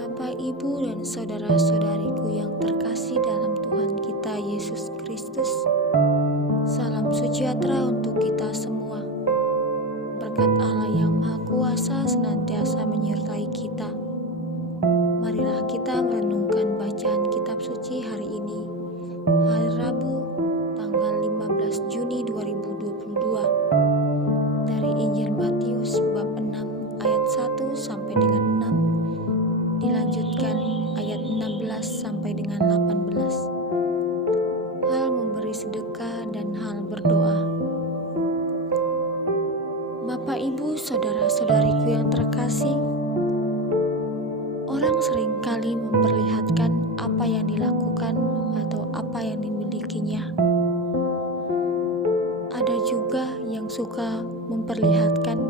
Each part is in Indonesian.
Bapak, Ibu, dan saudara-saudariku yang terkasih dalam Tuhan kita Yesus Kristus, salam sejahtera untuk kita semua. Berkat Allah yang Maha Kuasa senantiasa menyertai kita. Marilah kita merenungkan bacaan kitab suci hari ini, hari Rabu, tanggal 15 Juni 2022, dari Injil Matius bab 6 ayat 1 sampai dengan 6, dilanjutkan ayat 16 sampai dengan 18. Hal memberi sedekah dan hal berdoa. Bapak, Ibu, saudara-saudariku yang terkasih, orang seringkali memperlihatkan apa yang dilakukan atau apa yang dimilikinya. Ada juga yang suka memperlihatkan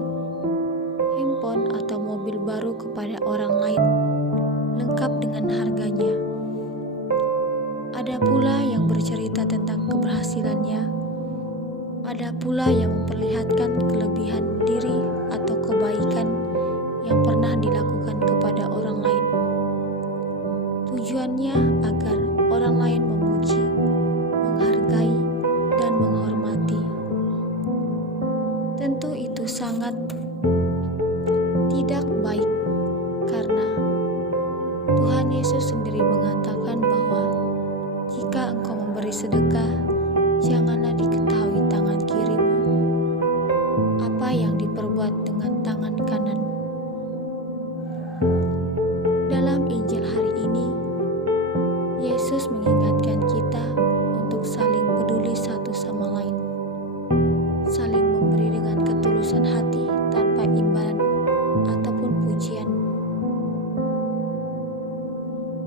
handphone atau mobil baru kepada orang lain, lengkap dengan harganya. Ada pula yang bercerita tentang keberhasilannya. Ada pula yang memperlihatkan kelebihan diri atau kebaikan yang pernah dilakukan kepada orang lain. Tujuannya agar orang lain memuji, menghargai, dan menghormati. Tentu itu sangat tidak baik, karena Tuhan Yesus sendiri mengatakan bahwa jika engkau memberi sedekah, janganlah diketahui tangan kirimu apa yang diperbuat dengan tangan kananmu. Dalam Injil hari ini, Yesus mengingatkan kita untuk saling peduli satu sama lain, saling memberi dengan ketulusan hati tanpa imbalan ataupun pujian.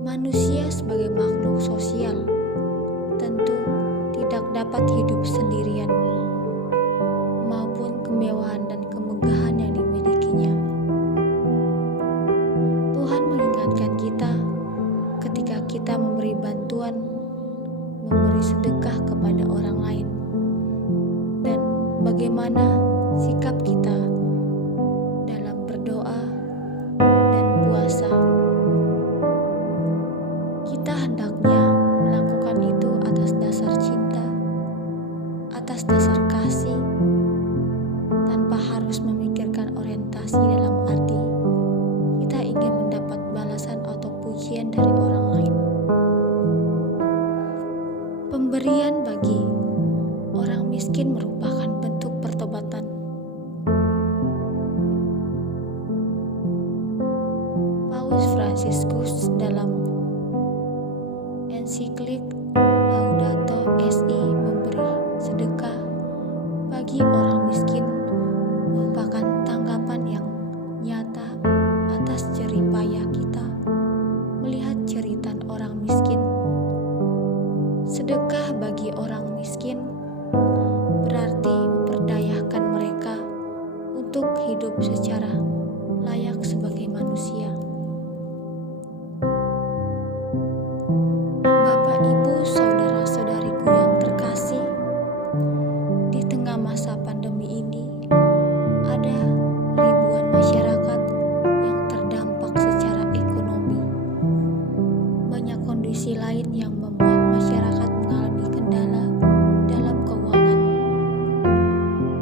Manusia sebagai makhluk sosial tentu tidak dapat hidup sendirian, maupun kemewahan dan kemegahan yang dimilikinya. Tuhan mengingatkan kita ketika kita memberi bantuan, memberi sedekah kepada orang lain, dan bagaimana sikap kita dalam berdoa dan puasa. Kita hendaknya melakukan itu atas dasar cinta, atas dasar kasih, tanpa harus memikirkan orientasi dalam arti kita ingin mendapat balasan atau pujian dari orang lain. Pemberian bagi orang miskin merupakan bentuk pertobatan. Paus Fransiskus dalam ensiklik Laudato Si memberi sedekah bagi orang miskin merupakan tanggapan yang nyata atas jerih payah kita melihat jeritan orang miskin. Sedekah bagi orang miskin berarti memperdayakan mereka untuk hidup secara layak sebagai manusia. Bapak, Ibu, saudara-saudariku yang terkasih, di tengah masa pandemi ini ada ribuan masyarakat yang terdampak secara ekonomi. Banyak kondisi lain yang membuat masyarakat mengalami kendala dalam keuangan.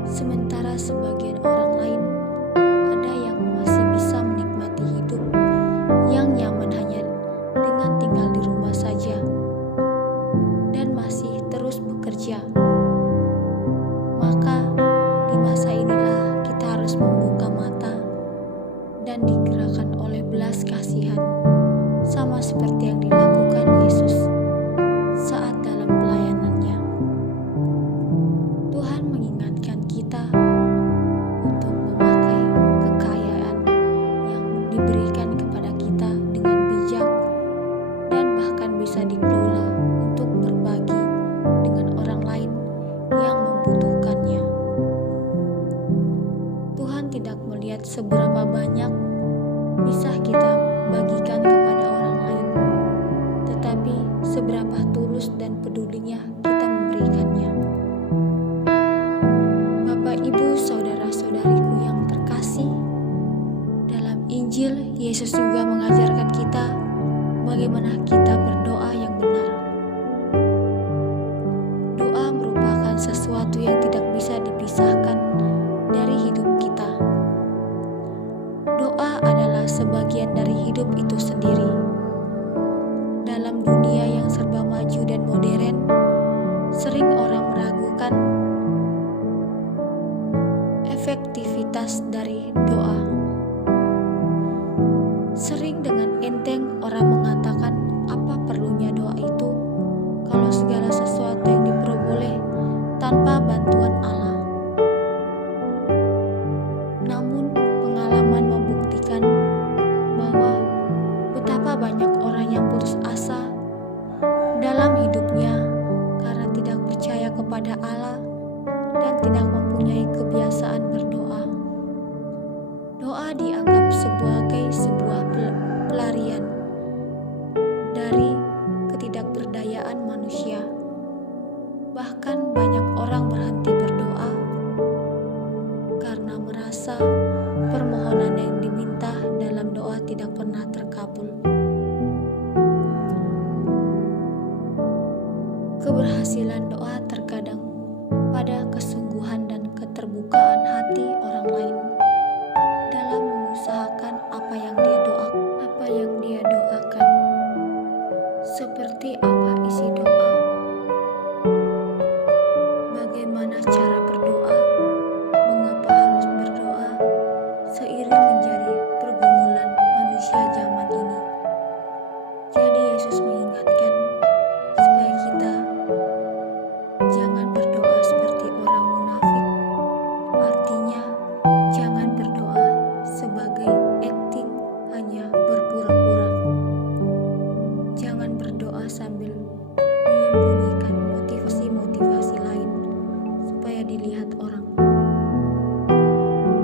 Sementara sebagian orang lain ada yang masih bisa menikmati hidup yang nyaman hanya dengan tinggal di rumah saja dan masih terus bekerja. Maka di masa inilah kita harus membuka mata dan digerakkan oleh belas kasihan, sama seperti yang dilakukan Yesus saat dalam pelayanannya. Tuhan mengingatkan kita untuk memakai kekayaan yang diberikan kepada kita dengan bijak dan bahkan bisa dikelola untuk berbagi dengan orang lain yang membutuhkannya. Tuhan tidak melihat seberapa banyak bisa kita bagikan kepada orang lain, tetapi seberapa tulus dan pedulinya kita memberikannya. Bapak, Ibu, saudara-saudariku yang terkasih, dalam Injil Injil, Yesus juga mengajarkan kita bagaimana kita berdoa yang benar. Doa merupakan sesuatu yang tidak bisa dipisahkan dari hidup kita. Doa adalah sebagian dari hidup itu sendiri. Dalam dunia yang serba maju dan modern, sering orang meragukan efektivitas dari doa. Sering dengan enteng orang mengatakan apa perlunya doa itu kalau segala sesuatu yang diperoleh tanpa bantuan Allah. Namun pengalaman membuktikan bahwa betapa banyak orang yang putus asa dalam hidupnya karena tidak percaya kepada Allah dan tidak mempunyai kebiasaan berdoa. Doa dianggap sebagai sebuah pelarian dari ketidakberdayaan manusia. Bahkan banyak orang berhenti berdoa karena merasa permohonan yang diminta dalam doa tidak pernah terkabul. Keberhasilan doa terkadang pada kesungguhan dan keterbukaan hati orang lain dalam mengusahakan apa yang dia doakan. Seperti apa isi doa? Bagaimana cara berdoa? Mengapa harus berdoa? Seiring menjadi pergumulan manusia zaman ini. Jadi Yesus mengingatkan supaya kita jangan berdoa seperti orang munafik. Artinya, jangan berdoa sebagai acting, hanya berpura-pura. Jangan berdoa sambil menyembunyikan motivasi-motivasi lain supaya dilihat orang.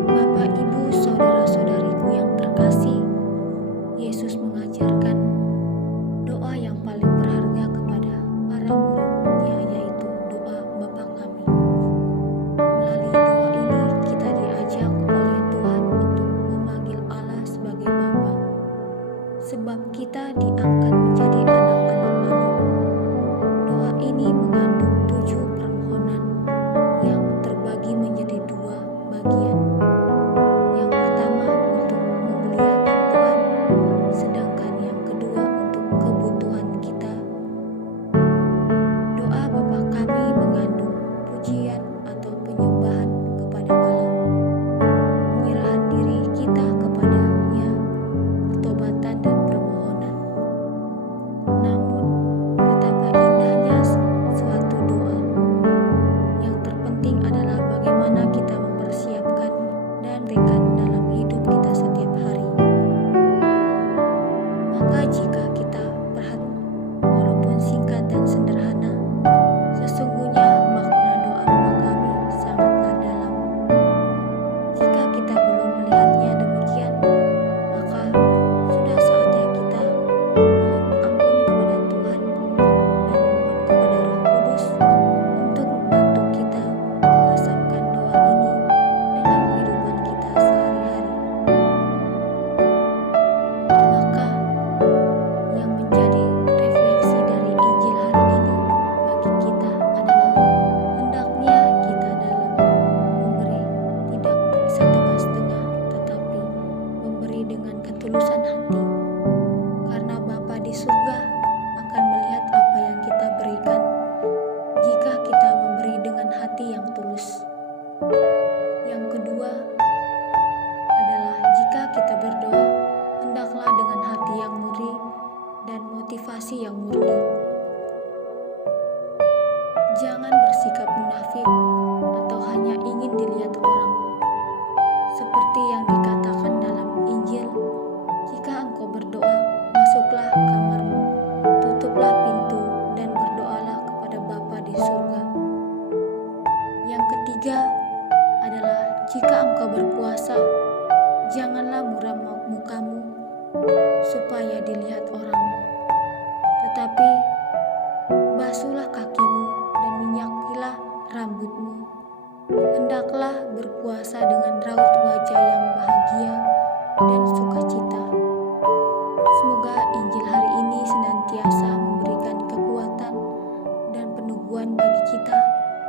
Bapak, Ibu, saudara-saudariku yang terkasih, Yesus mengajarkan doa yang paling berharga kepada para murid-Nya, yaitu doa Bapa Kami. Melalui doa ini kita diajak oleh Tuhan untuk memanggil Allah sebagai Bapa, sebab kita diangkat menjadi anak-anak Allah. Doa ini mengandung 7 permohonan yang terbagi menjadi 2 bagian. Yang pertama untuk memuliakan Tuhan, sedangkan yang kedua untuk kebutuhan kita. Doa Bapa Kami mengandung pujian atau penyembahan kepada Allah, penyerahan diri kita kepada-Nya, pertobatan dan permohonan. Namun, betapa indahnya suatu doa. Yang terpenting adalah bagaimana kita mempersiapkan dan tekan dalam hidup kita setiap hari. Maka jika kita walaupun singkat dan sederhana, sesungguhnya makna doa Bapa Kami sangatlah dalam. Jika kita belum melihatnya demikian, maka sudah saatnya kita mohon ampun kepada Tuhan dan mohon kepada Roh Kudus untuk membantu kita merasakan doa ini dalam kehidupan kita sehari-hari. Maka yang menjadi refleksi dari Injil hari ini bagi kita adalah hendaknya kita dalam memberi tidak setengah-setengah, tetapi memberi dengan ketulusan hati, karena Bapa di surga akan melihat apa yang kita berikan jika kita memberi dengan hati yang tulus. Yang kedua adalah jika kita berdoa, hendaklah dengan hati yang murni dan motivasi yang murni. Jangan bersikap munafik atau hanya ingin dilihat orang. Seperti yang dikatakan dalam Injil, jika engkau berdoa, masuklah kamarmu, tutuplah pintu, dan berdoalah kepada Bapa di surga. Yang ketiga adalah jika engkau berpuasa, janganlah muram mukamu supaya dilihat orang, tetapi basuhlah kakimu dan minyakilah rambutmu. Hendaklah berpuasa dengan raut wajah yang bahagia dan sukacita. Semoga Injil hari ini senantiasa memberikan kekuatan dan peneguhan bagi kita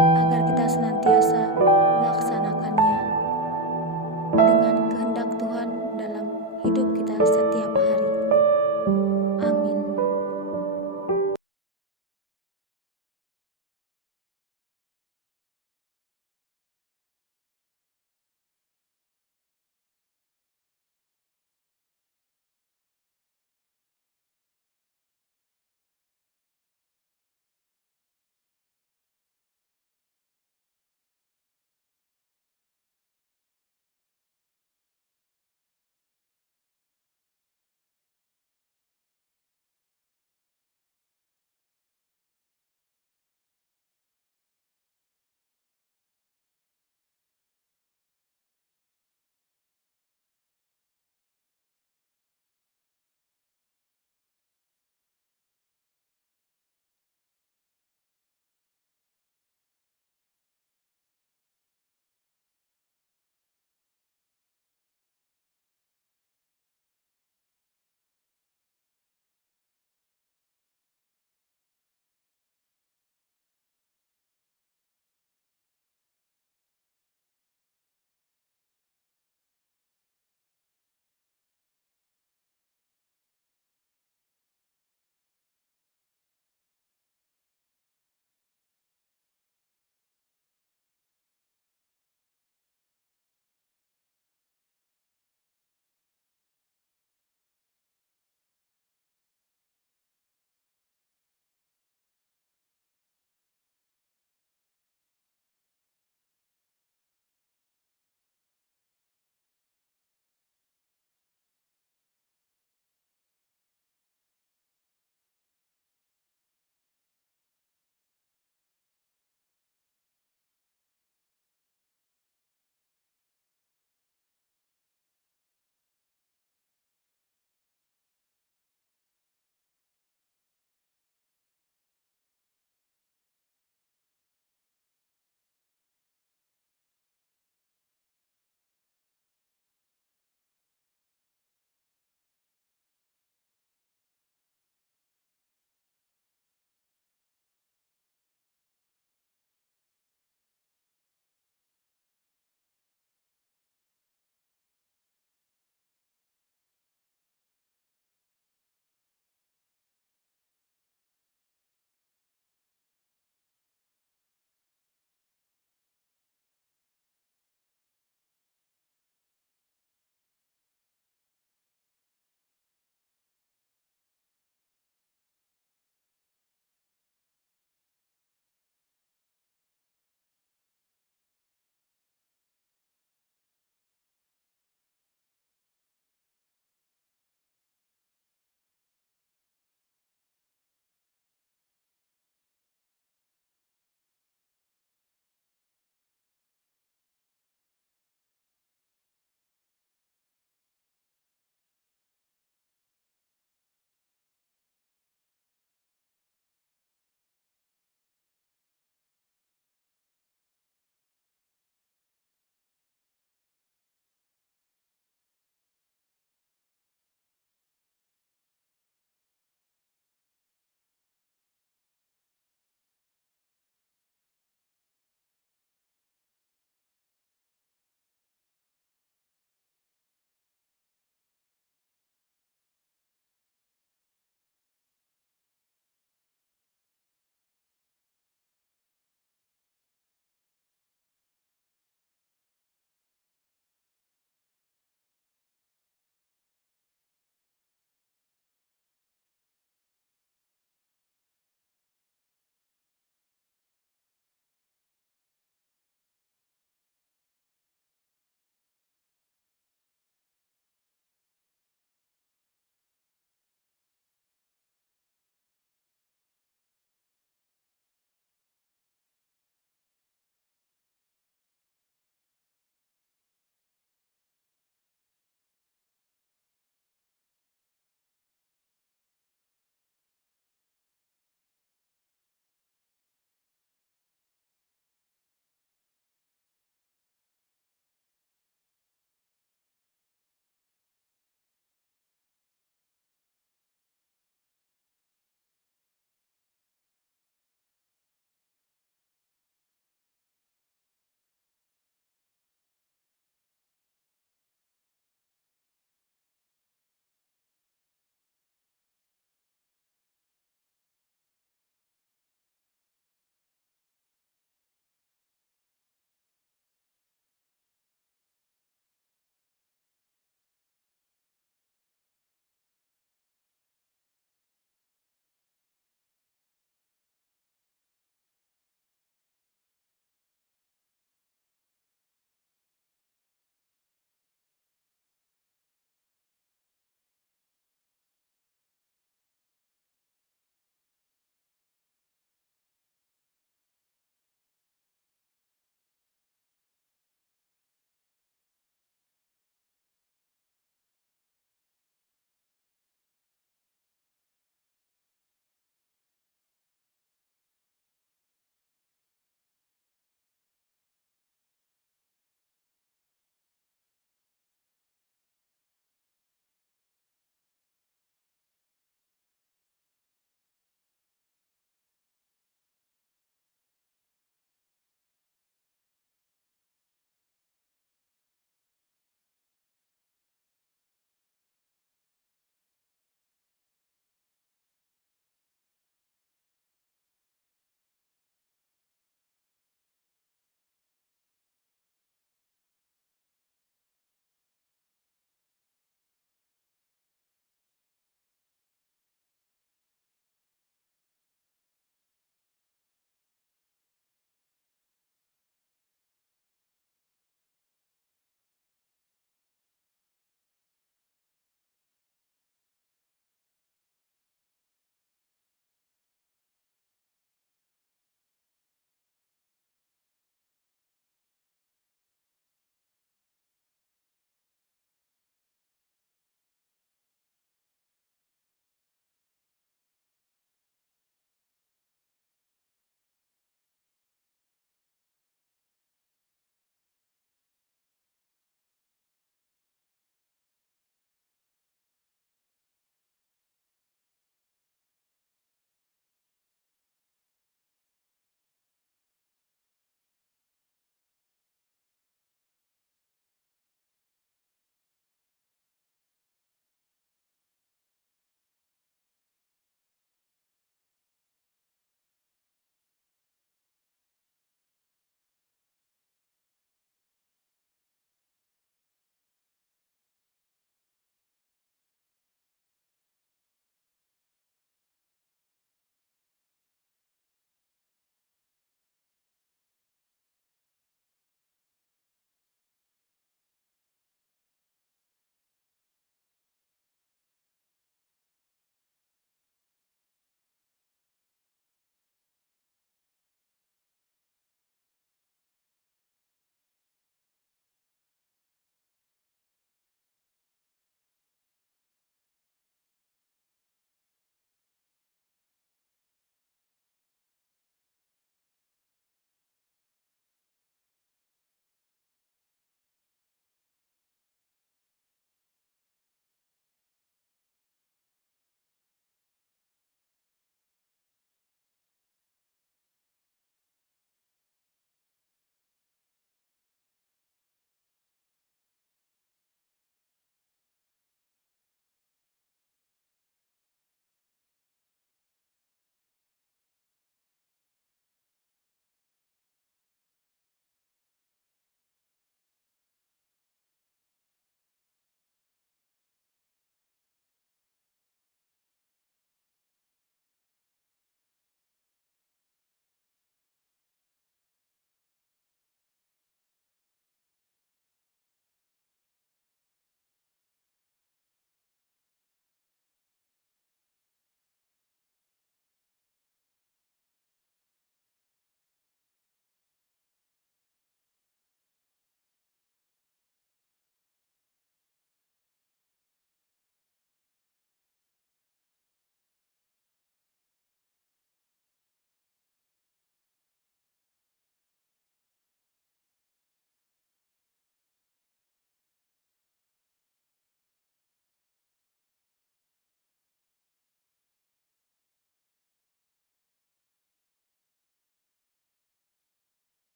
agar kita senantiasa melaksanakannya dengan kehendak Tuhan dalam hidup kita